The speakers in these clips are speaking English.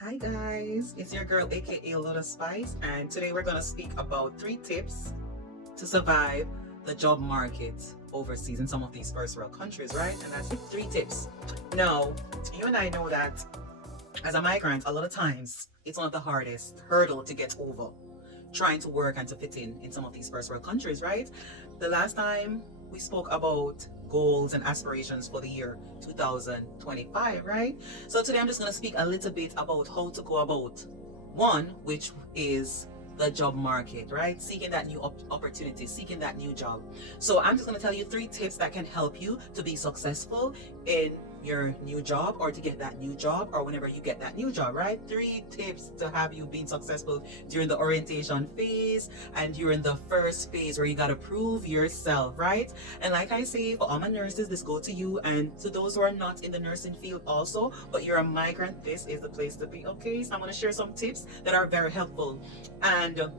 Hi guys, it's your girl aka Lotus Spice, and today we're gonna speak about 3 tips to survive the job market overseas in some of these first world countries, right? And that's 3 tips. Now, you and I know that as a migrant, a lot of times it's one of the hardest hurdle to get over, trying to work and to fit in some of these first world countries, right? The last time we spoke about goals and aspirations for the year 2025, right? So today I'm just going to speak a little bit about how to go about one, which is the job market, right? Seeking that new opportunity, seeking that new job. So I'm just going to tell you 3 tips that can help you to be successful in your new job, or to get that new job, or whenever you get that new job, right? 3 tips to have you being successful during the orientation phase and during the first phase where you got to prove yourself, right? And like I say, for all my nurses, this go to you, and to those who are not in the nursing field also, but you're a migrant, this is the place to be. Okay, so I'm going to share some tips that are very helpful. And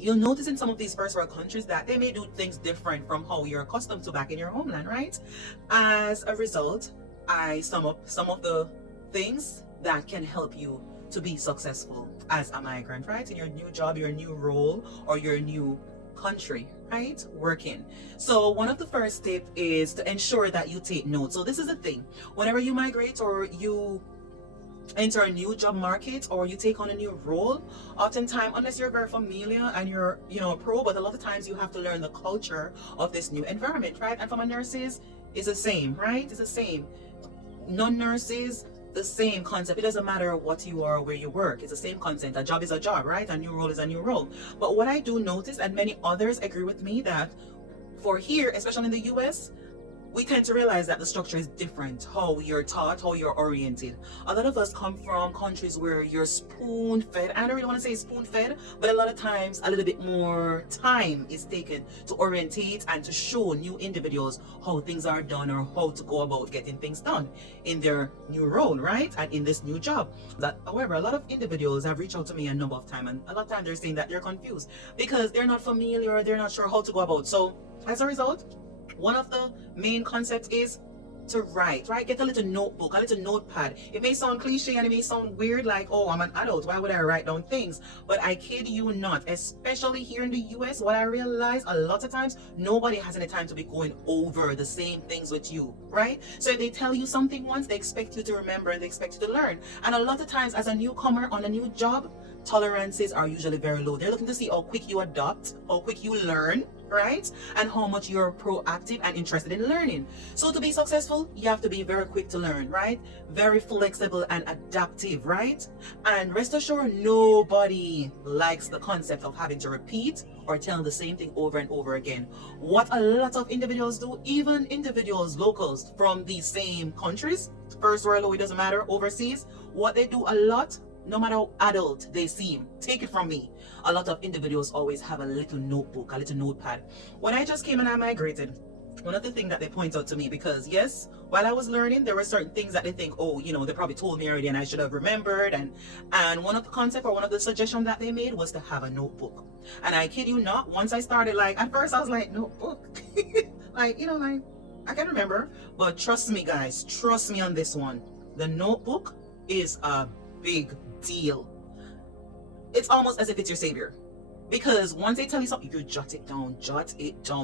you'll notice in some of these first world countries that they may do things different from how you're accustomed to back in your homeland, right? As a result, I sum up some of the things that can help you to be successful as a migrant, right? In your new job, your new role, or your new country, right? Working. So one of the first tips is to ensure that you take notes. So this is the thing. Whenever you migrate or you enter a new job market or you take on a new role, oftentimes, unless you're very familiar and you're pro, but a lot of times you have to learn the culture of this new environment, right? And for my nurses, it's the same, right? It's the same. Non-nurses, the same concept. It doesn't matter what you are or where you work. It's the same concept. A job is a job, right? A new role is a new role. But what I do notice, and many others agree with me, that for here, especially in the US, we tend to realize that the structure is different, how you're taught, how you're oriented. A lot of us come from countries where you're spoon-fed. I don't really want to say spoon-fed, but a lot of times a little bit more time is taken to orientate and to show new individuals how things are done or how to go about getting things done in their new role, right? And in this new job. However, a lot of individuals have reached out to me a number of times, and a lot of times they're saying that they're confused because they're not familiar or they're not sure how to go about. So as a result, one of the main concepts is to write, right? Get a little notebook, a little notepad. It may sound cliche and it may sound weird, like, oh, I'm an adult, why would I write down things? But I kid you not, especially here in the US, what I realize a lot of times, nobody has any time to be going over the same things with you, right? So if they tell you something once, they expect you to remember and they expect you to learn. And a lot of times as a newcomer on a new job, tolerances are usually very low. They're looking to see how quick you adapt, how quick you learn, right? And how much you're proactive and interested in learning. So to be successful, you have to be very quick to learn, right? Very flexible and adaptive, right? And rest assured, nobody likes the concept of having to repeat or tell the same thing over and over again. What a lot of individuals do, even individuals, locals from these same countries, first world, it doesn't matter, overseas, what they do a lot, no matter how adult they seem, take it from me, a lot of individuals always have a little notebook, a little notepad. When I just came and I migrated, one of the things that they point out to me, because yes, while I was learning, there were certain things that they think, oh, they probably told me already and I should have remembered. And one of the concept or one of the suggestions that they made was to have a notebook. And I kid you not, once I started, like, at first I was like, notebook? like, I can remember. But trust me, guys, trust me on this one. The notebook is a big deal. It's almost as if it's your savior, because once they tell you something, you jot it down. So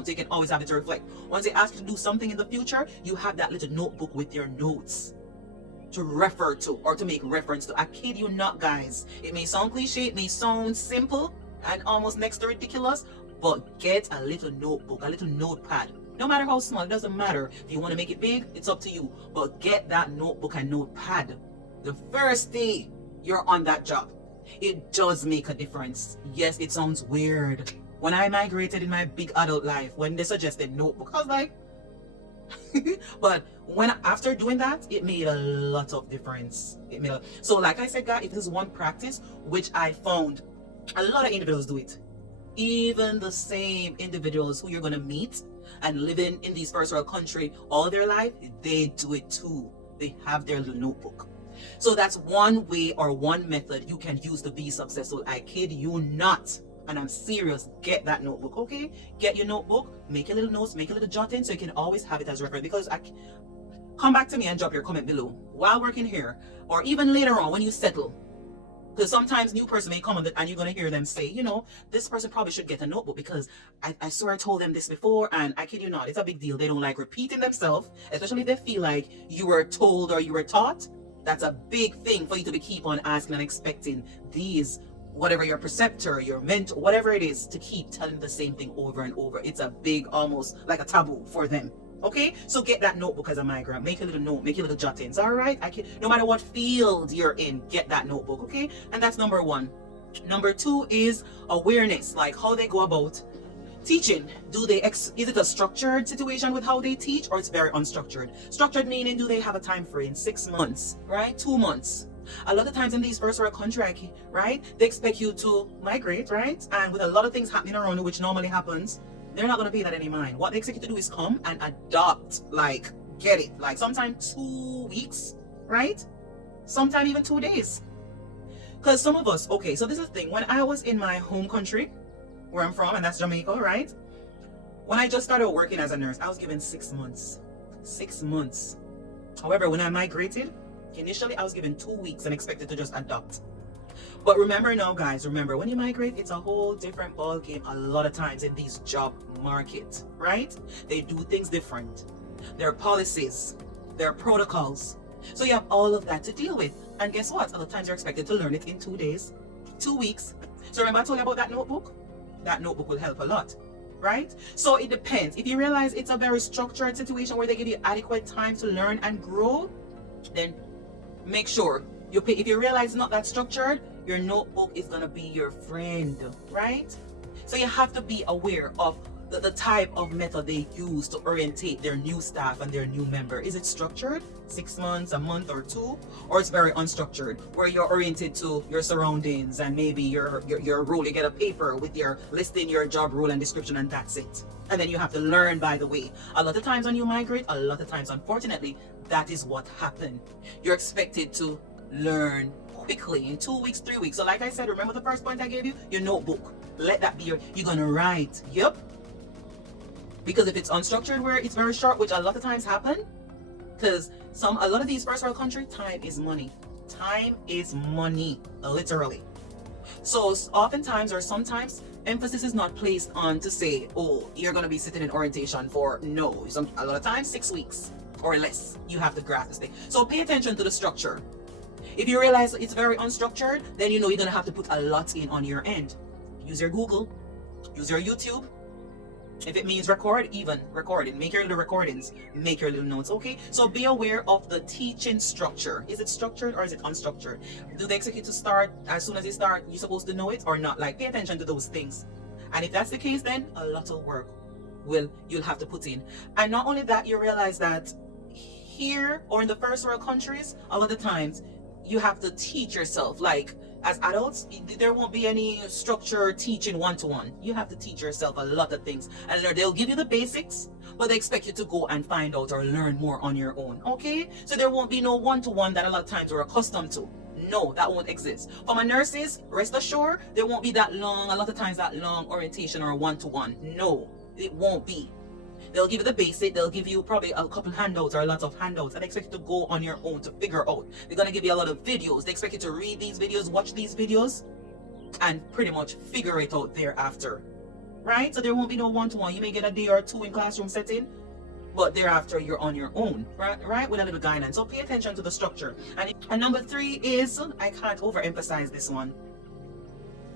you can always have it to reflect. Once they ask you to do something in the future, you have that little notebook with your notes to refer to or to make reference to. I kid you not, guys, it may sound cliche, it may sound simple and almost next to ridiculous, but get a little notebook, a little notepad. No matter how small, it doesn't matter. If you want to make it big, it's up to you, but get that notebook and notepad the first day you're on that job. It does make a difference. Yes, it sounds weird. When I migrated in my big adult life, when they suggested notebook, I was like, but after doing that, it made a lot of difference. So like I said, guys, it is one practice which I found a lot of individuals do it. Even the same individuals who you're going to meet and living in these first world country all their life, they do it too. They have their little notebook. So that's one way or one method you can use to be successful. I kid you not. And I'm serious. Get that notebook, okay? Get your notebook, make a little notes, make a little jotting so you can always have it as reference. Because come back to me and drop your comment below while working here, or even later on when you settle. Because sometimes new person may come and you're going to hear them say, you know, this person probably should get a notebook because I swear I told them this before, and I kid you not, it's a big deal. They don't like repeating themselves, especially if they feel like you were told or you were taught. That's a big thing for you to be keep on asking and expecting these, whatever your preceptor, your mentor, whatever it is, to keep telling the same thing over and over. It's a big, almost like a taboo for them. Okay, so get that notebook as a migrant. Make a little note, make your little jottings. All right, no matter what field you're in, get that notebook. Okay, and that's number one. Number two is awareness, like how they go about teaching. Is it a structured situation with how they teach, or it's very unstructured? Structured meaning, do they have a time frame? 6 months, right? 2 months. A lot of times in these first world country, right, they expect you to migrate, right? And with a lot of things happening around you, which normally happens, they're not going to pay that any mind. What they expect you to do is come and adopt, like get it, like sometimes 2 weeks, right? Sometimes even 2 days. Because some of us, okay, so this is the thing. When I was in my home country, where I'm from, and that's Jamaica, right? When I just started working as a nurse, I was given 6 months. 6 months. However, when I migrated, initially I was given 2 weeks and expected to just adopt. But remember now, guys, remember when you migrate, it's a whole different ball game a lot of times in these job market, right? They do things different. There are policies, there are protocols. So you have all of that to deal with. And guess what? Other times you're expected to learn it in 2 days, 2 weeks. So remember I told you about that notebook? That notebook will help a lot, right? So it depends. If you realize it's a very structured situation where they give you adequate time to learn and grow, then make sure you pay. If you realize it's not that structured, your notebook is going to be your friend, right? So you have to be aware of the type of method they use to orientate their new staff and their new member. Is it structured, 6 months, a month or 2, or it's very unstructured, where you're oriented to your surroundings and maybe your role? You get a paper with your listing your job role and description, and that's it. And then you have to learn by the way. A lot of times when you migrate, a lot of times, unfortunately, that is what happened. You're expected to learn quickly in 2 weeks, 3 weeks. So like I said, remember the first point I gave you? Your notebook. Let that be you're gonna write. Yep. Because if it's unstructured where it's very short, which a lot of times happen, because a lot of these first world country, time is money. Time is money, literally. So oftentimes or sometimes emphasis is not placed on to say, oh, you're going to be sitting in orientation for no. A lot of times 6 weeks or less. You have to grasp this thing. So pay attention to the structure. If you realize it's very unstructured, then you know you're going to have to put a lot in on your end. Use your Google, use your YouTube. If it means record, even record it. Make your little recordings, make your little notes, okay? So be aware of the teaching structure. Is it structured or is it unstructured? Do they expect you to start as soon as you start, you're supposed to know it or not? Like, pay attention to those things. And if that's the case, then a lot of work you'll have to put in. And not only that, you realize that here or in the first world countries, a lot of times you have to teach yourself. Like, as adults, there won't be any structured teaching one-to-one. You have to teach yourself a lot of things. And they'll give you the basics, but they expect you to go and find out or learn more on your own. Okay? So there won't be no one-to-one that a lot of times we're accustomed to. No, that won't exist. For my nurses, rest assured, there won't be that long, a lot of times that long orientation or one-to-one. No, it won't be. They'll give you the basic, they'll give you probably a couple handouts or a lot of handouts, and they expect you to go on your own to figure out. They're going to give you a lot of videos. They expect you to read these videos, watch these videos, and pretty much figure it out thereafter. Right? So there won't be no one-to-one. You may get a day or two in classroom setting, but thereafter you're on your own, right? With a little guidance. So pay attention to the structure. And number 3 is, I can't overemphasize this one,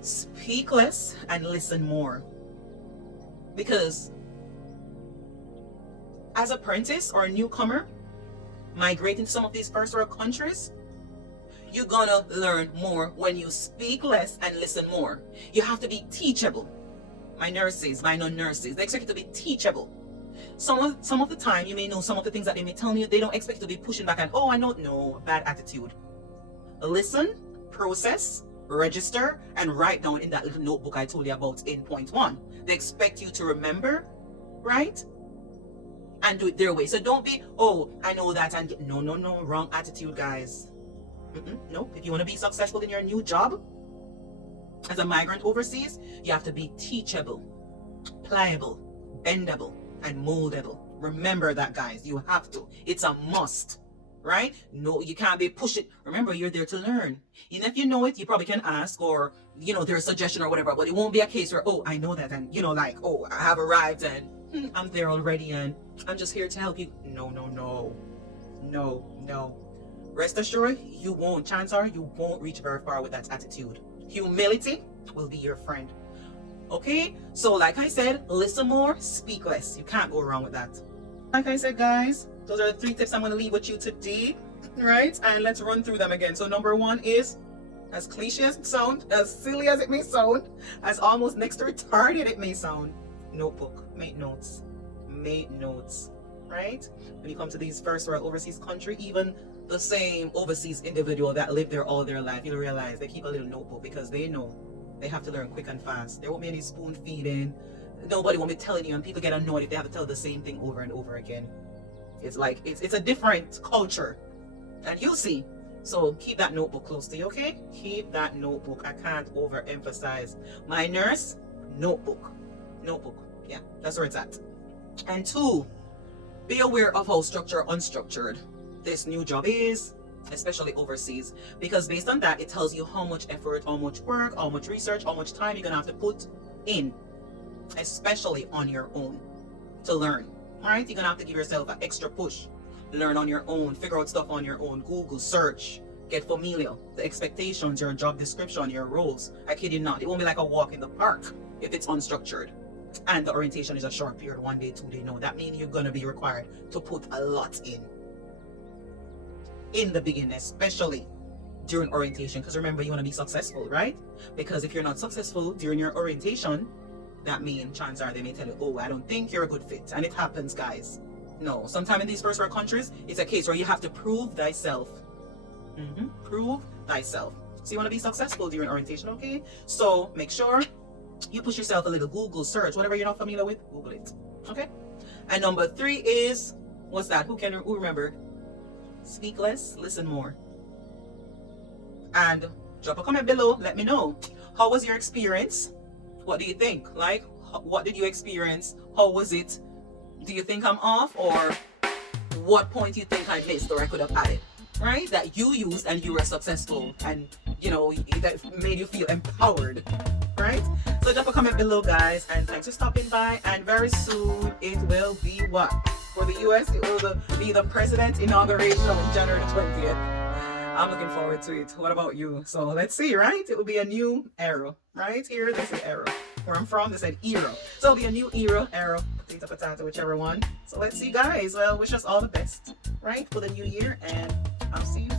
speak less and listen more. Because as an apprentice or a newcomer migrating to some of these first world countries, you're gonna learn more when you speak less and listen more. You have to be teachable. My nurses, my non-nurses, they expect you to be teachable. Some of the time, you may know some of the things that they may tell you. They don't expect you to be pushing back and, oh, I don't know, bad attitude. Listen, process, register, and write down in that little notebook I told you about in point 1. They expect you to remember, right? And do it their way. So don't be, oh, I know that, and no, wrong attitude, guys. No, if you want to be successful in your new job as a migrant overseas, you have to be teachable, pliable, bendable, and moldable. Remember that, guys. You have to. It's a must. right? No, you can't be push it. Remember, you're there to learn. Even if you know it, you probably can ask, or there's a suggestion or whatever, but it won't be a case where, oh, I know that, and like, oh, I have arrived and I'm there already and I'm just here to help you. No, no, no, no, no. Rest assured, you won't. Chances are you won't reach very far with that attitude. Humility will be your friend. Okay? So like I said, listen more, speak less. You can't go wrong with that. Like I said, guys, those are the 3 tips I'm going to leave with you today, right? And let's run through them again. So number 1 is, as cliche as it sounds, as silly as it may sound, as almost next to retarded it may sound, notebook. Make notes. Make notes, right? When you come to these first world overseas country, even the same overseas individual that lived there all their life, you'll realize they keep a little notebook because they know they have to learn quick and fast. There won't be any spoon feeding. Nobody won't be telling you, and people get annoyed if they have to tell the same thing over and over again. It's like it's a different culture, and you'll see. So keep that notebook close to you, okay? Keep that notebook. I can't overemphasize. My nurse, notebook. Yeah, that's where it's at. And 2, be aware of how structured or unstructured this new job is, especially overseas, because based on that, it tells you how much effort, how much work, how much research, how much time you're gonna have to put in, especially on your own, to learn. All right, you're gonna have to give yourself an extra push. Learn on your own, figure out stuff on your own, Google, search, get familiar. The expectations, your job description, your roles. I kid you not, it won't be like a walk in the park if it's unstructured. And the orientation is a short period, 1 day, 2 day. No, that means you're gonna be required to put a lot in the beginning, especially during orientation, because remember, you want to be successful, right? Because if you're not successful during your orientation, that means chances are they may tell you, oh, I don't think you're a good fit. And it happens, guys. No, sometime in these first world countries, it's a case where you have to prove thyself. Prove thyself. So you want to be successful during orientation, okay? So make sure you push yourself a little. Google, search, whatever you're not familiar with, Google it, okay? And number 3 is, what's that? Who remember? Speak less, listen more. And drop a comment below, let me know. How was your experience? What do you think? Like, what did you experience? How was it? Do you think I'm off? Or what point do you think I missed or I could have added? Right? That you used and you were successful and, that made you feel empowered. Right? So drop a comment below, guys. And thanks for stopping by. And very soon, it will be what? For the US, it will be the president inauguration on January 20th. I'm looking forward to it. What about you? So let's see, right? It will be a new era, right? Here, they say era. Where I'm from, they said era. So it'll be a new era, potato, whichever one. So let's see, guys. Well, wish us all the best, right? For the new year, and I'll see you